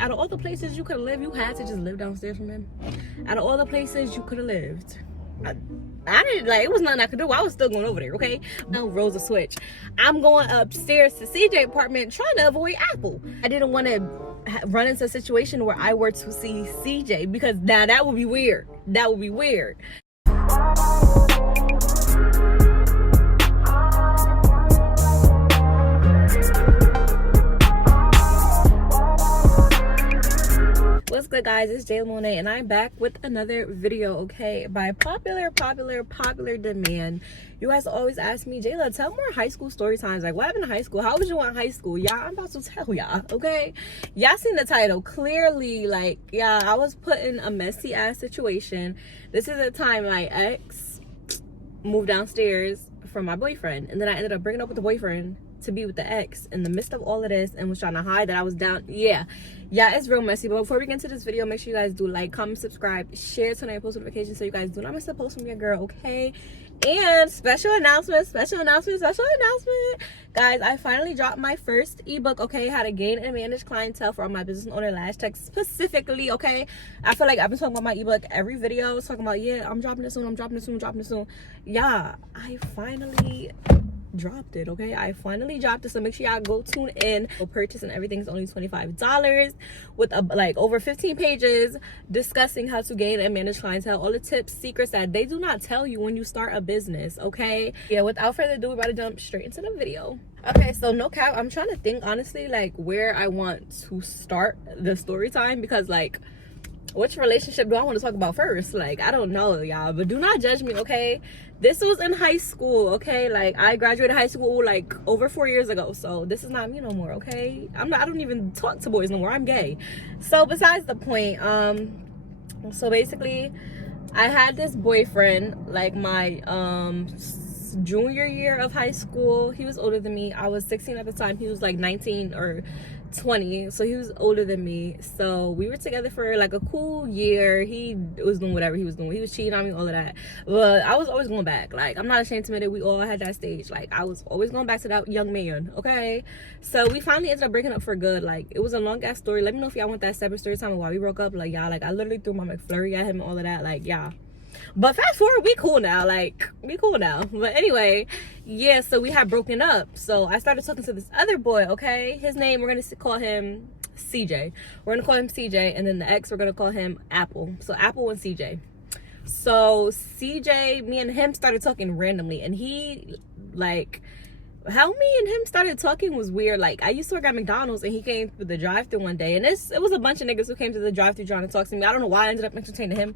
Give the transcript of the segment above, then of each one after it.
Out of all the places you could have lived, you had to just live downstairs from him. Out of all the places you could have lived, I didn't, like, it was nothing I could do. I was still going over there, okay? Now rose a switch. I'm going upstairs to CJ apartment trying to avoid Apple. I didn't want to run into a situation where I were to see CJ, because now that would be weird. That would be weird. What's good, guys? It's Jaelah Monae, and I'm back with another video, okay? By popular demand, you guys always ask me, Jaelah, tell more high school story times. Like, what happened in high school? How was you in high school? Yeah, I'm about to tell y'all, okay? Y'all seen the title. Clearly, like, yeah, I was put in a messy ass situation. This is the time my ex moved downstairs from my boyfriend, and then I ended up bringing up with the boyfriend to be with the ex in the midst of all of this, and was trying to hide that I was down. Yeah, it's real messy. But before we get into this video, make sure you guys do like, comment, subscribe, share, turn on your post notifications so you guys do not miss a post from your girl, okay? And special announcement, guys, I finally dropped my first ebook, okay? How to gain and manage clientele for all my business owner Lash tech specifically, okay? I feel like I've been talking about my ebook every video, talking about, yeah, I'm dropping it soon. Yeah, I finally dropped it, okay? I finally dropped it, so make sure y'all go tune in. Go purchase, and everything's only $25 with like over 15 pages discussing how to gain and manage clientele, all the tips, secrets that they do not tell you when you start a business, okay? Yeah, without further ado, we're about to jump straight into the video. Okay, so no cap, I'm trying to think honestly like where I want to start the story time, because like, which relationship do I want to talk about first? Like, I don't know, y'all, but do not judge me, okay? This was in high school, okay? Like, I graduated high school like over 4 years ago, so this is not me no more, okay? I don't even talk to boys no more. I'm gay. So besides the point, so basically I had this boyfriend like my junior year of high school. He was older than me. I was 16 at the time. He was like 19 or 20, so he was older than me. So we were together for like a cool year. He was doing whatever he was doing. He was cheating on me, all of that, but I was always going back. Like, I'm not ashamed to admit it. We all had that stage. Like, I was always going back to that young man, okay? So we finally ended up breaking up for good. Like, it was a long ass story. Let me know if y'all want that separate story time of why we broke up. Like, y'all, like, I literally threw my McFlurry at him and all of that. Like, yeah. But fast forward, we cool now. Like, we cool now. But anyway, yeah, so we had broken up. So I started talking to this other boy, okay? His name, we're going to call him CJ. We're going to call him CJ. And then the ex, we're going to call him Apple. So Apple and CJ. So CJ, me and him started talking randomly. And he, like, how me and him started talking was weird. Like, I used to work at McDonald's, and he came through the drive-thru one day, and it was a bunch of niggas who came to the drive-thru trying to talk to me. I don't know why I ended up entertaining him,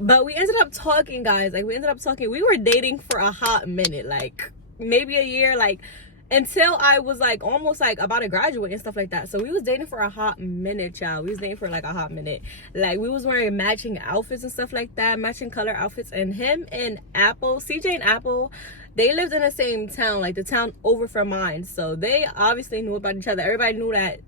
but we ended up talking, guys. Like, we ended up talking. We were dating for a hot minute, like maybe a year, like until I was like almost like about to graduate and stuff like that. So we was dating for a hot minute, child. We was dating for like a hot minute. Like, we was wearing matching outfits and stuff like that, matching color outfits. And him and Apple, CJ and Apple, they lived in the same town, like the town over from mine. So they obviously knew about each other. Everybody knew that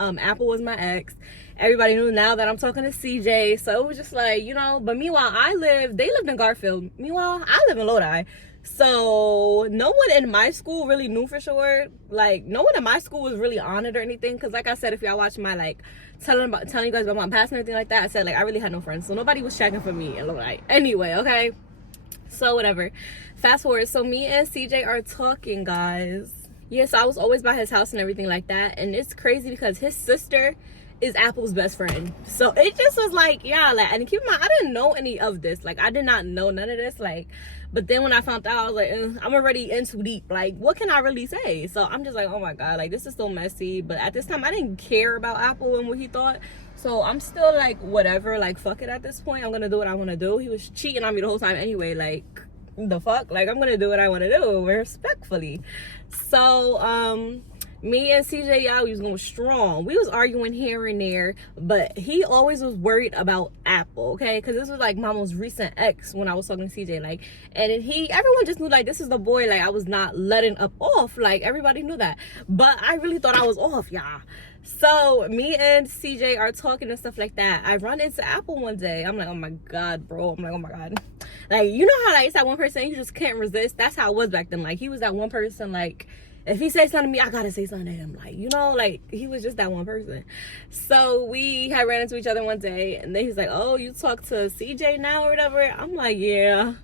Apple was my ex. Everybody knew now that I'm talking to CJ. So it was just like, you know. But meanwhile, they lived in Garfield. Meanwhile, I live in Lodi. So no one in my school really knew for sure. Like, no one in my school was really on it or anything. Because like I said, if y'all watch my like telling you guys about my past and everything like that, I said like I really had no friends. So nobody was checking for me in Lodi. Anyway, okay. So whatever. Fast forward. So me and CJ are talking, guys. Yeah, so I was always by his house and everything like that. And it's crazy because his sister is Apple's best friend. So it just was like, yeah, like, and keep in mind, I didn't know any of this. Like, I did not know none of this. Like, but then when I found out, I was like, I'm already in too deep. Like, what can I really say? So I'm just like, oh my God, like, this is so messy. But at this time, I didn't care about Apple and what he thought. So I'm still like, whatever, like, fuck it at this point. I'm gonna do what I want to do. He was cheating on me the whole time anyway. Like, the fuck? Like, I'm gonna do what I want to do respectfully. So me and CJ, y'all, we was going strong. We was arguing here and there, but he always was worried about Apple, okay? Because this was like my most recent ex when I was talking to CJ, like, and everyone just knew like this is the boy. Like, I was not letting up off. Like, everybody knew that, but I really thought I was off, y'all. So me and CJ are talking and stuff like that. I run into Apple one day. I'm like, oh my God, bro. I'm like, oh my God. Like, you know how like it's that one person you just can't resist? That's how it was back then. Like, he was that one person, like, if he says something to me, I gotta say something to him. Like, you know, like, he was just that one person. So we had ran into each other one day, and then he's like, oh, you talk to CJ now or whatever? I'm like, yeah.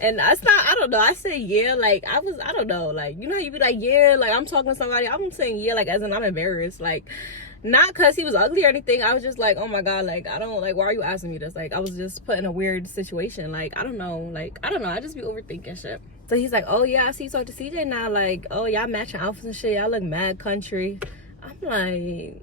And I don't know, I said yeah, like, I don't know, like, you know how you be like, yeah, like, I'm talking to somebody, I'm saying yeah, like, as in I'm embarrassed, like, not because he was ugly or anything. I was just like, oh my god, like, I don't, like, why are you asking me this? Like, I was just put in a weird situation. Like, I don't know, I just be overthinking shit. So he's like, oh yeah, I see you talk to CJ now, like, oh y'all matching outfits and shit, y'all look mad country. I'm like,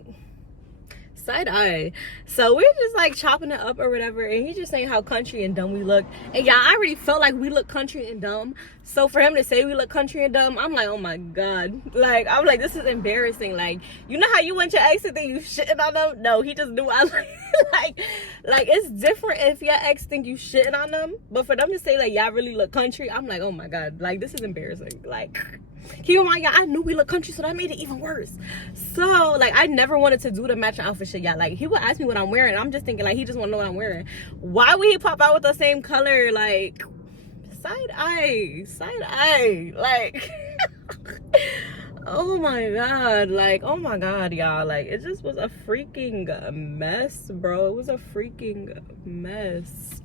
side eye. So we're just like chopping it up or whatever, and he's just saying how country and dumb we look. And y'all, I already felt like we look country and dumb. So for him to say we look country and dumb, I'm like, oh my god. Like, I'm like, this is embarrassing. Like, you know how you went your ex and then you shitting on them? No, he just knew I like it's different if your ex think you shitting on them, but for them to say like y'all really look country, I'm like, oh my god, like, this is embarrassing. Like, keep in mind, y'all, I knew we look country, so that made it even worse. So like, I never wanted to do the matching outfit shit, y'all. Like, he would ask me what I'm wearing, I'm just thinking like, he just want to know what I'm wearing. Why would he pop out with the same color? Like, side eye, like oh my god, like, oh my god, y'all, like, it just was a freaking mess, bro. It was a freaking mess.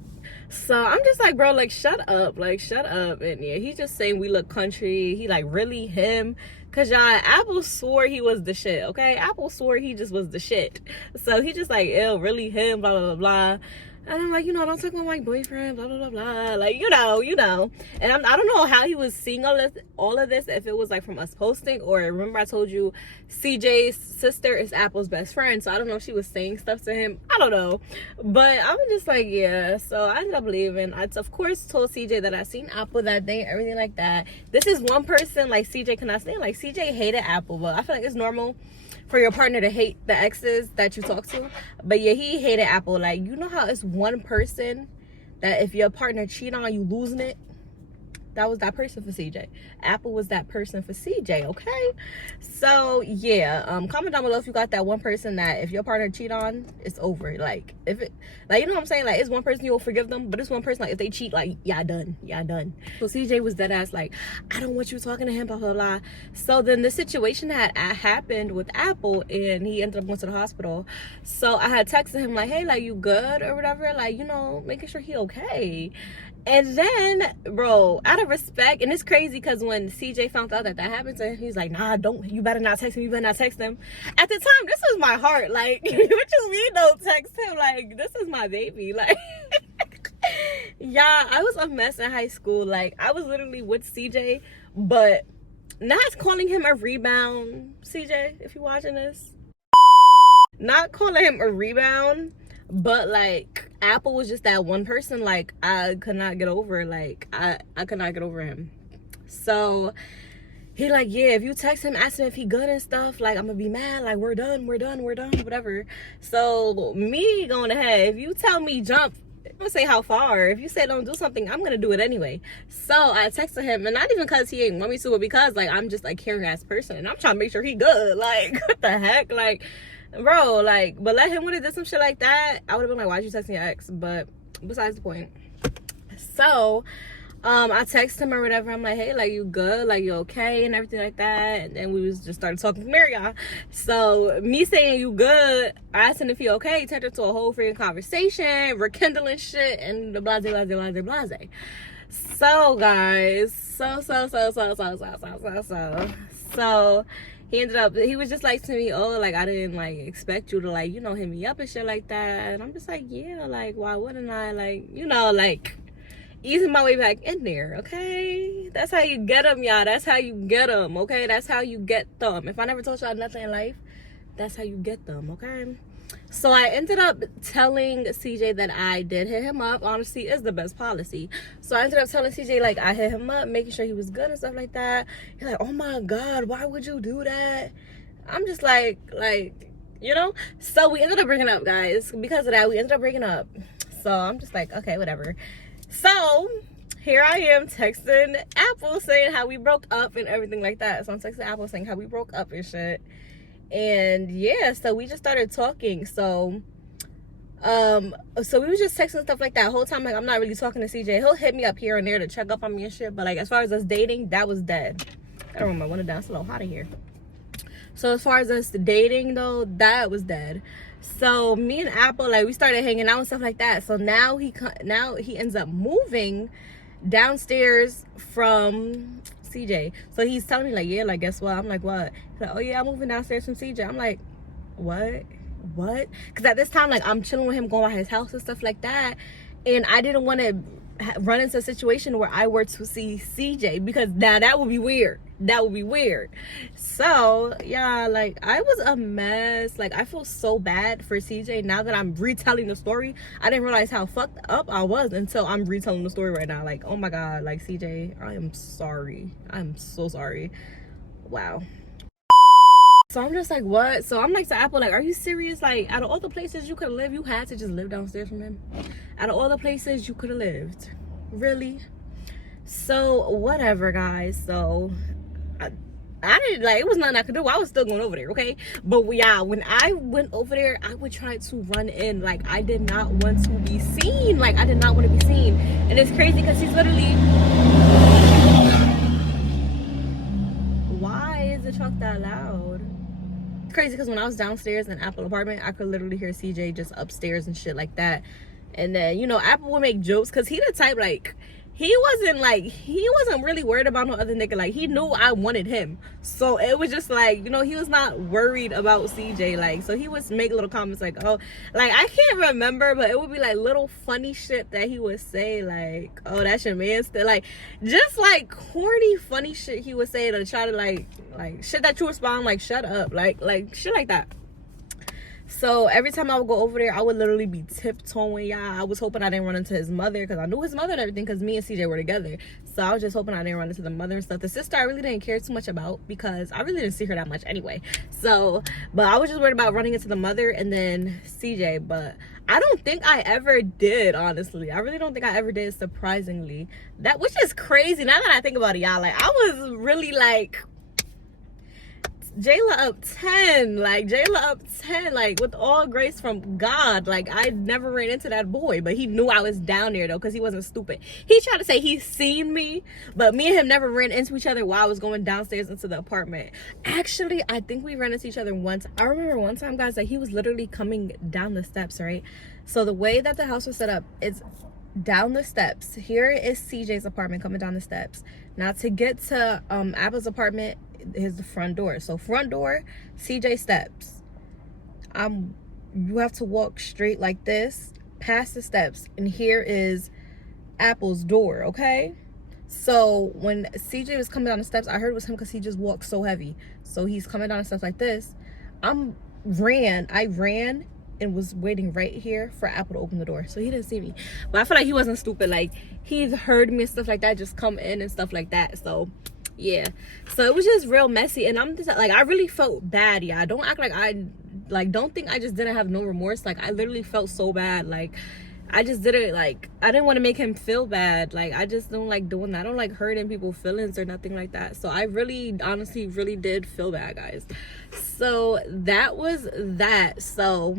So I'm just like, bro, like, shut up, like, shut up. And yeah, he's just saying we look country. He like, really him? Cause y'all, Apple swore he was the shit, okay? Apple swore he just was the shit. So he just like, ew, really him, blah blah blah blah. And I'm like, you know, don't talk about my boyfriend, blah, blah, blah, blah. Like, you know. And I don't know how he was seeing all of this, if it was, like, from us posting, or remember I told you CJ's sister is Apple's best friend. So I don't know if she was saying stuff to him. I don't know. But I'm just like, yeah. So I ended up leaving. I, of course, told CJ that I seen Apple that day, everything like that. This is one person, like, CJ cannot stand. Like, CJ hated Apple, but I feel like it's normal for your partner to hate the exes that you talk to. But yeah, he hated Apple. Like, you know how it's one person that if your partner cheat on you, losing it? That was that person for CJ. Apple was that person for CJ, okay? So yeah, comment down below if you got that one person that if your partner cheat on, it's over. Like, if it, like, you know what I'm saying? Like, it's one person you will forgive them, but it's one person, like, if they cheat, like, yeah, done. So CJ was dead ass like, I don't want you talking to him, blah blah blah. So then the situation that happened with Apple, and he ended up going to the hospital. So I had texted him like, hey, like, you good or whatever, like, you know, making sure he okay. And then, bro, out of respect, and it's crazy because when CJ found out that happened to him, he's like, nah, you better not text him, you better not text him. At the time, this was my heart, like, what you mean don't text him? Like, this is my baby, like, yeah, I was a mess in high school. Like, I was literally with CJ, but not calling him a rebound, CJ, if you're watching this, not calling him a rebound, but like, Apple was just that one person, like, I could not get over. Like, I could not get over him. So he like, yeah, if you text him, ask him if he good and stuff, like, I'm gonna be mad, like, we're done, whatever. So me going ahead, if you tell me jump, I'm gonna say how far. If you say don't do something, I'm gonna do it anyway. So I texted him, and not even because he ain't want me to, but because, like, I'm just like caring ass person, and I'm trying to make sure he good. Like, what the heck, like, bro, like, but let him would have did some shit like that, I would have been like, why'd you texting your ex? But besides the point. So I text him or whatever, I'm like, hey, like, you good, like, you okay and everything like that. And then we was just started talking from there, y'all. So me saying you good, asking if he okay, turned into a whole freaking conversation, rekindling shit, and the blase. So guys, so he ended up, he was just like to me, oh, like, I didn't like expect you to, like, you know, hit me up and shit like that. And I'm just like, yeah, like, why wouldn't I, like, you know, like, easing my way back in there, okay? That's how you get them, y'all. That's how you get them, okay? That's how you get them. If I never told y'all nothing in life, that's how you get them, okay? So I ended up telling CJ that I did hit him up. Honesty is the best policy. So I ended up telling CJ, like, I hit him up, making sure he was good and stuff like that. He's like, oh my God, why would you do that? I'm just like, you know? So we ended up breaking up, guys. Because of that, we ended up breaking up. So I'm just like, okay, whatever. So here I am texting Apple saying how we broke up and everything like that. So I'm texting Apple saying how we broke up and shit. And yeah, so we just started talking. So so we was just texting stuff like that the whole time. Like, I'm not really talking to CJ. He'll hit me up here and there to check up on me and shit, but like, as far as us dating, that was dead. I don't know, my window down. It's a little hot in here. So as far as us dating though, that was dead. So me and Apple, like, we started hanging out and stuff like that. So now he ends up moving downstairs from CJ. So he's telling me like, yeah, like, guess what? I'm like, what? He's like, oh yeah, I'm moving downstairs from CJ. I'm like, what? Because at this time, like, I'm chilling with him, going by his house and stuff like that, and I didn't want to run into a situation where I were to see CJ, because now that would be weird. So yeah, like, I was a mess. Like, I feel so bad for CJ now that I'm retelling the story. I didn't realize how fucked up I was until I'm retelling the story right now. Like, oh my god, like, CJ, I am sorry. I'm so sorry. Wow. So I'm just like, what? So I'm like to Apple, like, are you serious? Like, out of all the places you could live, you had to just live downstairs from him? Out of all the places you could have lived? Really? So whatever, guys. So I didn't, like, it was nothing I could do. I was still going over there, okay? But yeah, when I went over there, I would try to run in. Like, I did not want to be seen. Like, I did not want to be seen. And it's crazy because he's literally... Why is the truck that loud? Crazy because when I was downstairs in Apple apartment, I could literally hear CJ just upstairs and shit like that. And then, you know, Apple would make jokes because he the type, like, he wasn't really worried about no other nigga. Like, he knew I wanted him, so it was just like, you know, he was not worried about CJ. Like, so he would make little comments like, oh, like, I can't remember, but it would be like little funny shit that he would say, like, oh, that's your man still, like, just like corny funny shit he would say to try to like shit that you respond like, shut up, like shit like that. So every time I would go over there, I would literally be tiptoeing, y'all. I was hoping I didn't run into his mother, because I knew his mother and everything, because me and CJ were together. So I was just hoping I didn't run into the mother and stuff. The sister I really didn't care too much about, because I really didn't see her that much anyway. So, but I was just worried about running into the mother and then CJ. But I don't think I ever did, honestly. I really don't think I ever did, surprisingly. Which is crazy now that I think about it, y'all. Like, I was really like... Jaelah up 10, like, Jaelah up 10, like, with all grace from God. Like, I never ran into that boy, but he knew I was down there though, because he wasn't stupid. He tried to say he seen me, but me and him never ran into each other while I was going downstairs into the apartment. Actually, I think we ran into each other once. I remember one time, guys, like, he was literally coming down the steps, right? So the way that the house was set up, it's down the steps. Here is CJ's apartment coming down the steps. Now to get to Apple's apartment, here's the front door. So front door, CJ steps. You have to walk straight like this past the steps, and here is Apple's door, okay? So when CJ was coming down the steps, I heard it was him because he just walked so heavy. So he's coming down the steps like this. I ran and was waiting right here for Apple to open the door, so he didn't see me. But I feel like he wasn't stupid. Like, he's heard me and stuff like that, just come in and stuff like that. So yeah, so it was just real messy, and I'm just like, I really felt bad, y'all. Don't act like don't think I just didn't have no remorse. Like, I literally felt so bad. Like, I just didn't, like, I didn't want to make him feel bad. Like, I just don't like doing that. I don't like hurting people's feelings or nothing like that. So I really, honestly, really did feel bad, guys. So that was that. So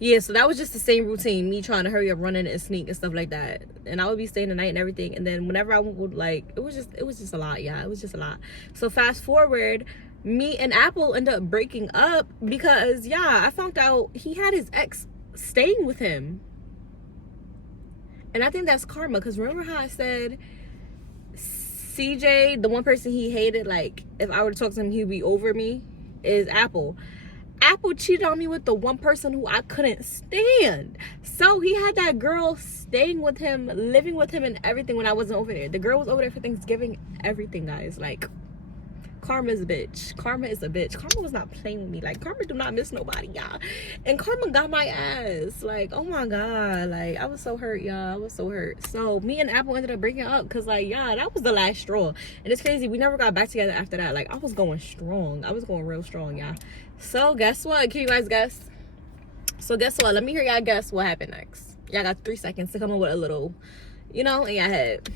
yeah, so that was just the same routine, me trying to hurry up, running and sneak and stuff like that. And I would be staying the night and everything. And then whenever I would, like, it was just a lot, yeah. It was just a lot. So fast forward, me and Apple ended up breaking up because, yeah, I found out he had his ex staying with him. And I think that's karma, because remember how I said CJ, the one person he hated, like, if I were to talk to him, he'd be over me, is Apple. Apple cheated on me with the one person who I couldn't stand. So he had that girl staying with him, living with him and everything when I wasn't over there. The girl was over there for Thanksgiving, everything, guys. Like, karma is a bitch. Karma is a bitch. Karma was not playing with me. Like, karma do not miss nobody, y'all. And karma got my ass. Like, oh my God. Like, I was so hurt, y'all. I was so hurt. So me and Apple ended up breaking up because, like, yeah, that was the last straw. And it's crazy. We never got back together after that. Like, I was going strong. I was going real strong, y'all. So guess what? Can you guys guess? So guess what? Let me hear y'all guess what happened next. Y'all got 3 seconds to come up with a little, you know, in your head.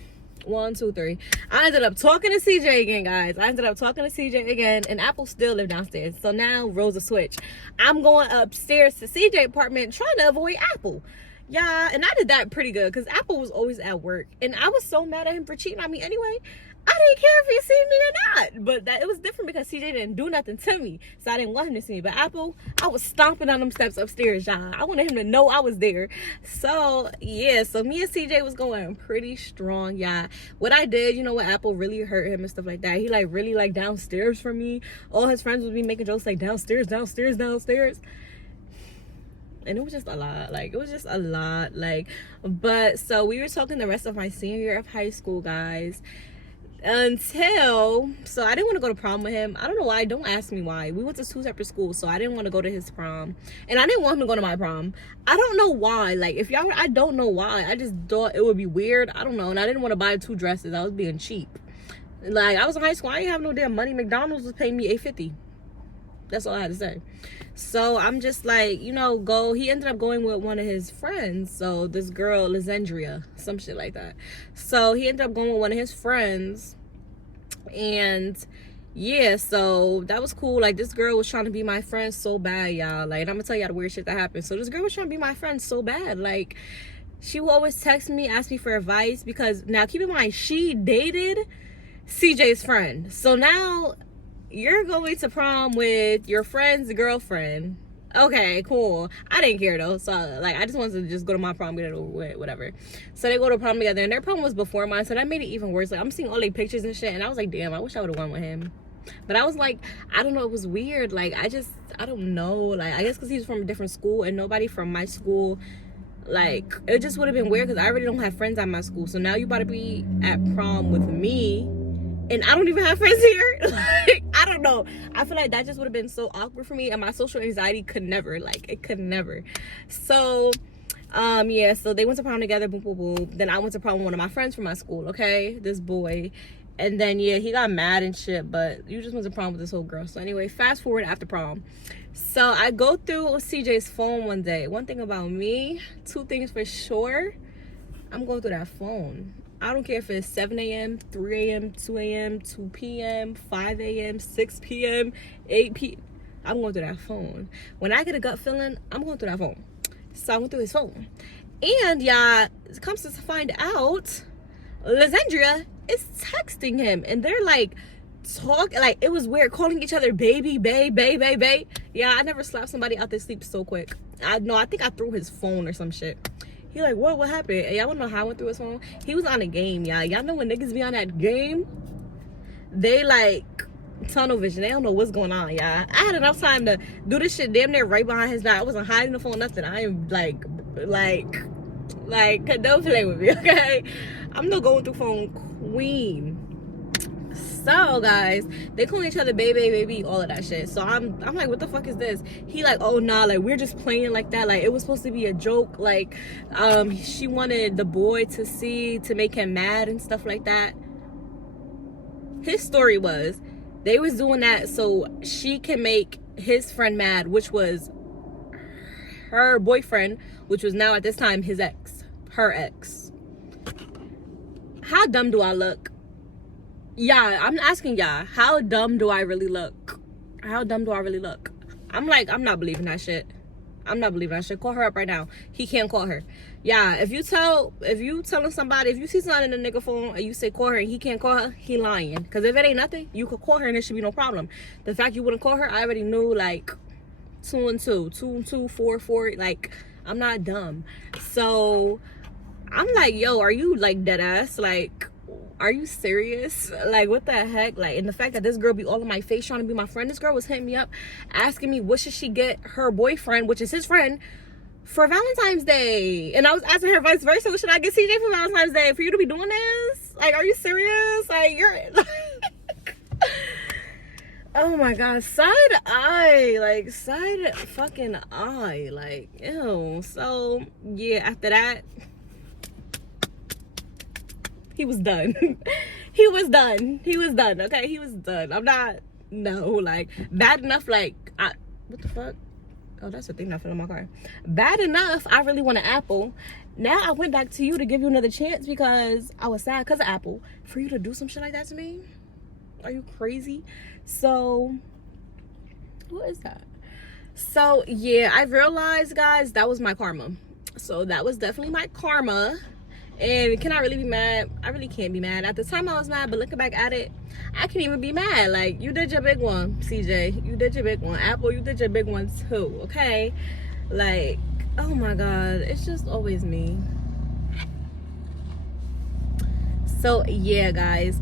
1, 2, 3. I ended up talking to CJ again, guys. I ended up talking to CJ again, and Apple still lived downstairs. So now roles a switch. I'm going upstairs to CJ apartment trying to avoid Apple. Yeah, and I did that pretty good because Apple was always at work, and I was so mad at him for cheating on me anyway. I didn't care if he seen me or not. But that it was different because CJ didn't do nothing to me. So I didn't want him to see me. But Apple, I was stomping on them steps upstairs, y'all. I wanted him to know I was there. So yeah, so me and CJ was going pretty strong, y'all. What I did, you know what, Apple really hurt him and stuff like that. He like really like downstairs from me. All his friends would be making jokes like downstairs. And it was just a lot, like it was just a lot, like. But so we were talking the rest of my senior year of high school, guys, until so I didn't want to go to prom with him. I don't know why. Don't ask me why. We went to 2 separate schools, so I didn't want to go to his prom, and I didn't want him to go to my prom. I don't know why. Like, if y'all, I don't know why. I just thought it would be weird. I don't know, and I didn't want to buy 2 dresses. I was being cheap. Like, I was in high school. I ain't have no damn money. McDonald's was paying me $8.50. That's all I had to say. So I'm just like, you know, go. He ended up going with one of his friends. So this girl, Lizendria, some shit like that. So he ended up going with one of his friends. And yeah, so that was cool. Like, this girl was trying to be my friend so bad, y'all. Like, and I'm gonna tell y'all the weird shit that happened. So this girl was trying to be my friend so bad. Like, she would always text me, ask me for advice. Because now, keep in mind, she dated CJ's friend. So now you're going to prom with your friend's girlfriend. Okay, cool. I didn't care though. So like, I just wanted to just go to my prom, get it over with, whatever. So they go to prom together, and their prom was before mine, so that made it even worse. Like, I'm seeing all their pictures and shit, and I was like, damn, I wish I would have went with him. But I was like, I don't know, it was weird. Like, I don't know. Like, I guess because he was from a different school, and nobody from my school, like, it just would have been weird because I already don't have friends at my school. So now you about to be at prom with me, and I don't even have friends here. Like, I don't know. I feel like that just would have been so awkward for me, and my social anxiety could never, like, it could never. So yeah, so they went to prom together, boom, boom, boom. Then I went to prom with one of my friends from my school, okay, this boy. And then yeah, he got mad and shit, but you just went to prom with this whole girl. So anyway, fast forward after prom. So I go through CJ's phone one day. One thing about me, 2 things for sure, I'm going through that phone. I don't care if it's 7 a.m., 3 a.m., 2 a.m., 2 p.m., 5 a.m., 6 p.m., 8 p.m. I'm going through that phone. When I get a gut feeling, I'm going through that phone. So I went through his phone. And y'all, it comes to find out, Lizendria is texting him. And they're like, like, it was weird, calling each other baby, babe. Yeah, I never slapped somebody out their sleep so quick. I think I threw his phone or some shit. He like, what happened? And y'all wanna know how I went through his phone? He was on a game, y'all. Y'all know when niggas be on that game, they like tunnel vision. They don't know what's going on, y'all. I had enough time to do this shit damn near right behind his back. I wasn't hiding the phone, nothing. I am like, don't play with me, okay? I'm the going through phone queen. So guys, they calling each other baby, all of that shit. So I'm like, what the fuck is this? He like, oh nah, like, we're just playing like that. Like, it was supposed to be a joke. Like, she wanted the boy to see, to make him mad and stuff like that. His story was, they was doing that so she can make his friend mad, which was her boyfriend, which was now at this time his ex, her ex. How dumb do I look? Yeah, I'm asking y'all, how dumb do I really look? How dumb do I really look? I'm like, I'm not believing that shit. I'm not believing that shit. Call her up right now. He can't call her. Yeah, if you telling somebody, if you see something in the nigga phone and you say call her and he can't call her, he lying. Because if it ain't nothing, you could call her and there should be no problem. The fact you wouldn't call her, I already knew, like, 2 and 2, 2 and 2, 4, 4. Like, I'm not dumb. So I'm like, yo, are you like dead ass? Like, are you serious? Like, what the heck? Like, and the fact that this girl be all in my face trying to be my friend. This girl was hitting me up asking me what should she get her boyfriend, which is his friend, for Valentine's Day. And I was asking her vice versa, what should I get CJ for Valentine's Day? For you to be doing this? Like, are you serious? Like, you're like, oh my god, side eye, like, side fucking eye, like, ew. So yeah, after that, he was done. He was done, okay? He was done. I'm not, no, like, bad enough, like, what the fuck? Oh, that's the thing that fell in my car. Bad enough, I really want an Apple. Now I went back to you to give you another chance because I was sad because of Apple. For you to do some shit like that to me? Are you crazy? So, what is that? So, yeah, I realized, guys, that was my karma. So, that was definitely my karma. And can I really be mad? I really can't be mad. At the time I was mad, but looking back at it, I can't even be mad. Like, you did your big one, CJ. You did your big one. Apple, you did your big one too, okay? Like, oh my God, it's just always me. So yeah, guys,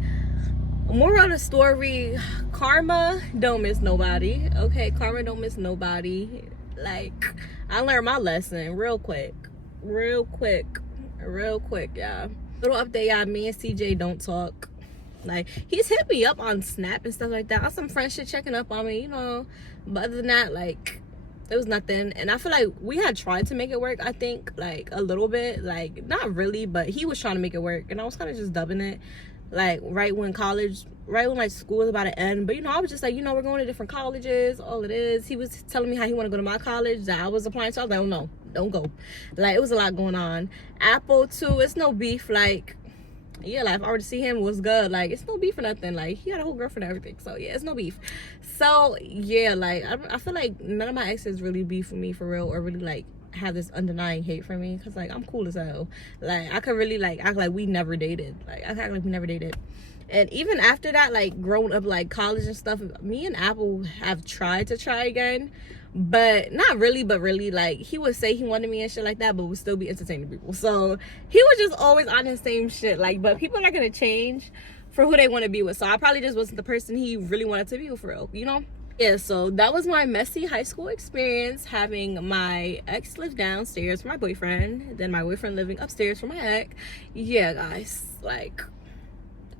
moral of the story, karma don't miss nobody, okay? Karma don't miss nobody. Like, I learned my lesson real quick, yeah. Little update, y'all, me and CJ don't talk. Like, he's hit me up on Snap and stuff like that, on some friend shit, checking up on me, you know, but other than that, like, it was nothing. And I feel like we had tried to make it work, I think, like a little bit, like not really, but he was trying to make it work, and I was kind of just dubbing it, like right when like school was about to end. But you know, I was just like, you know, we're going to different colleges, all it is. He was telling me how he want to go to my college that I was applying to. I was like, oh no, don't go. Like, it was a lot going on. Apple too, it's no beef. Like, yeah, like if I were to see him, was good. Like, it's no beef or nothing. Like, he had a whole girlfriend and everything, so yeah, it's no beef. So yeah, like I feel like none of my exes really beef with me for real, or really like have this undenying hate for me, because like I'm cool as hell. Like, I could really like act like we never dated. Like, I could act like we never dated. And even after that, like growing up, like college and stuff, me and Apple have tried again, but not really. But really, like, he would say he wanted me and shit like that, but would still be entertaining people. So he was just always on his same shit. Like, but people are not gonna change for who they want to be with. So I probably just wasn't the person he really wanted to be with for real, you know? Yeah, so that was my messy high school experience, having my ex live downstairs for my boyfriend, then my boyfriend living upstairs for my ex. Yeah, guys, like,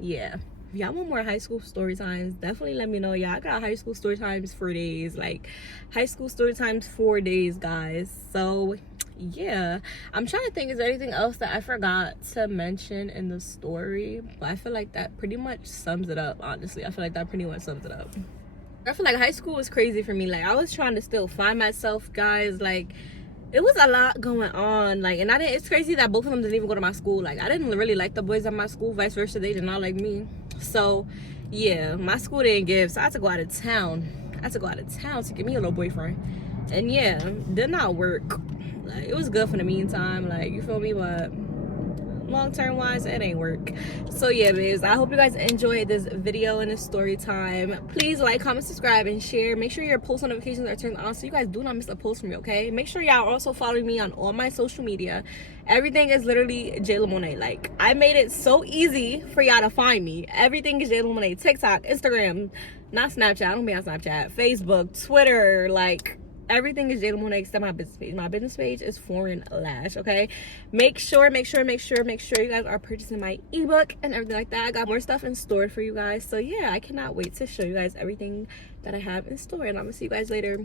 yeah. If y'all want more high school story times, definitely let me know. Y'all, I got high school story times for days. Like, high school story times for days, guys. So yeah, I'm trying to think, is there anything else that I forgot to mention in the story? But I feel like that pretty much sums it up, honestly. I feel like that pretty much sums it up. I feel like high school was crazy for me. Like, I was trying to still find myself, guys. Like, it was a lot going on. Like, and it's crazy that both of them didn't even go to my school. Like, I didn't really like the boys at my school, vice versa, they did not like me. So yeah, my school didn't give, so I had to go out of town. To get me a little boyfriend. And yeah, did not work. Like, it was good for the meantime, like, you feel me, but long-term wise, it ain't work. So yeah, babes, I hope you guys enjoyed this video and this story time. Please like, comment, subscribe, and share. Make sure your post notifications are turned on so you guys do not miss a post from me, okay? Make sure y'all also following me on all my social media. Everything is literally Jaelah Monae. Like, I made it so easy for y'all to find me. Everything is Jaelah Monae. TikTok, Instagram, not Snapchat, I don't be on Snapchat, Facebook, Twitter, like, everything is Jaelah Monae except my business page. My business page is Foreign Lash, okay? Make sure you guys are purchasing my ebook and everything like that. I got more stuff in store for you guys. So yeah, I cannot wait to show you guys everything that I have in store. And I'm gonna see you guys later.